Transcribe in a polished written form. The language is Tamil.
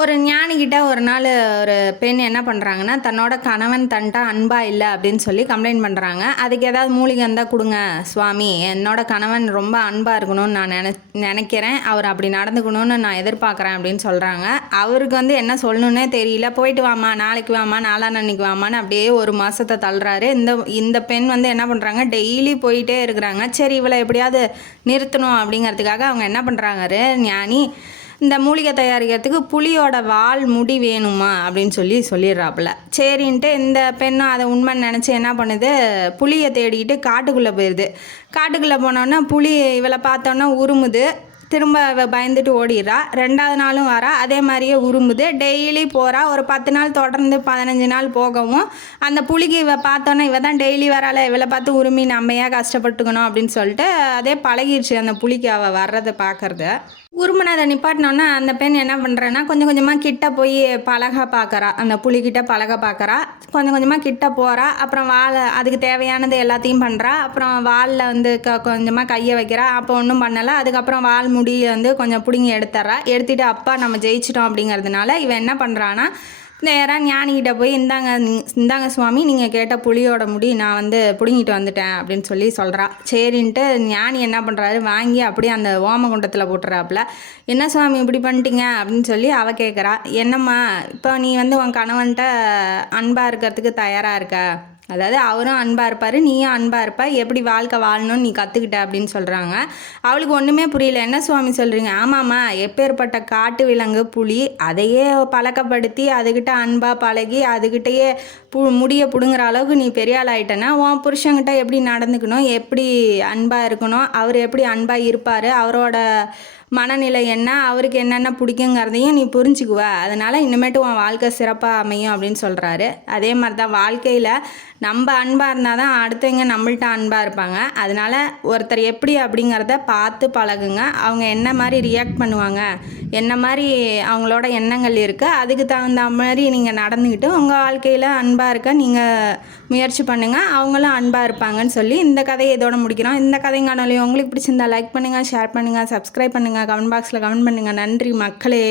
ஒரு ஞானிகிட்ட ஒரு நாள் ஒரு பெண் என்ன பண்ணுறாங்கன்னா, தன்னோட கணவன் தன்ட்ட அன்பா இல்லை அப்படின்னு சொல்லி கம்ப்ளைண்ட் பண்ணுறாங்க. அதுக்கு ஏதாவது மூலிகை இருந்தால் கொடுங்க சுவாமி, என்னோட கணவன் ரொம்ப அன்பாக இருக்கணும்னு நான் நினைக்கிறேன், அவர் அப்படி நடந்துக்கணும்னு நான் எதிர்பார்க்குறேன் அப்படின்னு சொல்கிறாங்க. அவருக்கு என்ன சொல்லணுன்னே தெரியல. போயிட்டு வாமா, நாளைக்கு வாமா, நாளான்னைக்கு வாமான்னு அப்படியே ஒரு மாதத்தை தள்ளுறாரு. இந்த பெண் என்ன பண்ணுறாங்க, டெய்லி போயிட்டே இருக்கிறாங்க. சரி, இவளை எப்படியாவது நிறுத்தணும் அப்படிங்கிறதுக்காக அவங்க என்ன பண்ணுறாங்க, ஞானி இந்த மூலிகை தயாரிக்கிறதுக்கு புளியோட வால் முடி வேணுமா அப்படின்னு சொல்லிடுறாப்புல. சரின்ட்டு இந்த பெண்ணும் அதை உண்மைன்னு நினச்சி என்ன பண்ணுது, புளியை தேடிக்கிட்டு காட்டுக்குள்ளே போயிடுது. காட்டுக்குள்ளே போனோன்னா புளி இவளை பார்த்தோன்னா உருமுது. திரும்ப பயந்துட்டு ஓடிடுறா. 2வது நாளும் வரா, அதே மாதிரியே உருமுது. டெய்லி போகிறா. ஒரு 10 நாள் தொடர்ந்து 15 நாள் போகவும் அந்த புளிக்கு பார்த்தோன்னா இவ தான் டெய்லி வரால, இவளை பார்த்து உருமி நம்ம ஏன் கஷ்டப்பட்டுக்கணும் அப்படின்னு சொல்லிட்டு அதே பழகிடுச்சு அந்த புளிக்கு அவள் வர்றதை பார்க்குறது. உருமுனதை நிப்பாட்டினோன்னா அந்த பெண் என்ன பண்ணுறேன்னா, கொஞ்சம் கொஞ்சமாக கிட்ட போய் பழக பார்க்குறா. அந்த புளிக்கிட்ட பழக பார்க்குறா. கொஞ்சம் கொஞ்சமாக கிட்ட போகிறா. அப்புறம் அதுக்கு தேவையானது எல்லாத்தையும் பண்ணுறா. அப்புறம் வாலில் கொஞ்சமாக கையை வைக்கிறா. அப்போ ஒன்றும் பண்ணலை. அதுக்கப்புறம் வால் முடியை கொஞ்சம் பிடுங்கி எடுத்துட்டு அப்பா நம்ம ஜெயிச்சிட்டோம் அப்படிங்கிறதுனால இவன் என்ன பண்ணுறான்னா, நேராக ஞானிகிட்ட போய் இந்தாங்க சுவாமி, நீங்கள் கேட்ட புளியோட முடி நான் பிடுங்கிட்டு வந்துட்டேன் அப்படின்னு சொல்கிறா. சரின்ட்டு ஞானி என்ன பண்ணுறாரு, வாங்கி அப்படியே அந்த ஓமகுண்டத்தில் போட்டுறாப்புல. என்ன சுவாமி இப்படி பண்ணிட்டீங்க அப்படின்னு சொல்லி அவள் கேட்குறா. என்னம்மா, இப்போ நீ உன் கணவன்கிட்ட அன்பாக இருக்கிறதுக்கு தயாராக இருக்க, அதாவது அவரும் அன்பாக இருப்பார், நீயும் அன்பாக இருப்ப, எப்படி வாழ்க்கை வாழணும்னு நீ கற்றுக்கிட்ட அப்படின்னு சொல்கிறாங்க. அவளுக்கு ஒன்றுமே புரியல. என்ன சுவாமி சொல்கிறீங்க? ஆமாம்மா, எப்பேற்பட்ட காட்டு விலங்கு புலி, அதையே பழக்கப்படுத்தி அதுக்கிட்ட அன்பாக பழகி அதுக்கிட்டையே முடிய பிடுங்குற அளவுக்கு நீ பெரிய ஆள் ஆகிட்டேன்னா உன் புருஷங்கிட்ட எப்படி நடந்துக்கணும், எப்படி அன்பாக இருக்கணும், அவர் எப்படி அன்பாக இருப்பார், அவரோட மனநிலை என்ன, அவருக்கு என்னென்ன பிடிக்குங்கிறதையும் நீ புரிஞ்சுக்குவ. அதனால் இனிமேட்டு உன் வாழ்க்கை சிறப்பாக அமையும் அப்படின்னு சொல்கிறாரு. அதே மாதிரி தான் வாழ்க்கையில் நம்ம அன்பாக இருந்தால் தான் அடுத்தவங்க நம்மள்ட்ட அன்பாக இருப்பாங்க. அதனால் ஒருத்தர் எப்படி அப்படிங்கிறத பார்த்து பழகுங்க. அவங்க என்ன மாதிரி ரியாக்ட் பண்ணுவாங்க, என்ன மாதிரி அவங்களோட எண்ணங்கள் இருக்குது, அதுக்கு தகுந்த மாதிரி நீங்கள் நடந்துக்கிட்டு உங்கள் வாழ்க்கையில் அன்பாக இருக்க நீங்கள் முயற்சி பண்ணுங்கள். அவங்களும் அன்பாக இருப்பாங்கன்னு சொல்லி இந்த கதையை இதோட முடிக்கிறோம். இந்த கதைங்கானாலையும் உங்களுக்கு பிடிச்சிருந்தா லைக் பண்ணுங்கள், ஷேர் பண்ணுங்கள், சப்ஸ்கிரைப் பண்ணுங்கள், கமெண்ட் பாக்ஸில் கமெண்ட் பண்ணுங்கள். நன்றி மக்களே.